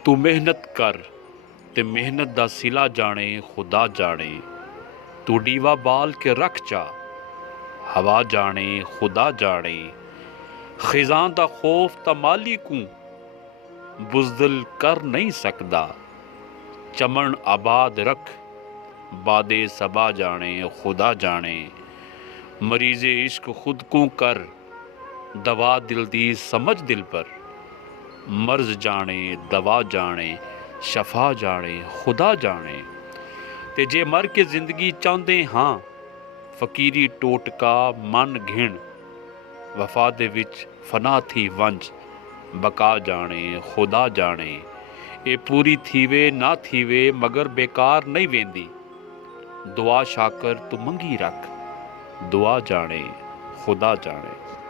तू मेहनत कर ते मेहनत दा सिला जाने खुदा जाने। तू डीवा बाल के रख जा हवा जाने खुदा जाने। खिजां दा खौफ ता मालिकूं बुज़दिल कर नहीं सकदा। चमन आबाद रख बादे सबा जाने खुदा जाने। मरीज़े इश्क खुद को कर दवा दिल दी समझ दिल पर। मर्ज जाने दवा जाने शफा जाने खुदा जाने। ते जे मर के जिंदगी चाहते हाँ फकीरी टोटका मन घिण। वफा दे विच फना थी वंज बका जाने खुदा जाने। ए पूरी थीवे ना थीवे मगर बेकार नहीं वेंदी। दुआ शाकर तू मंगी रख दुआ जाने खुदा जाने।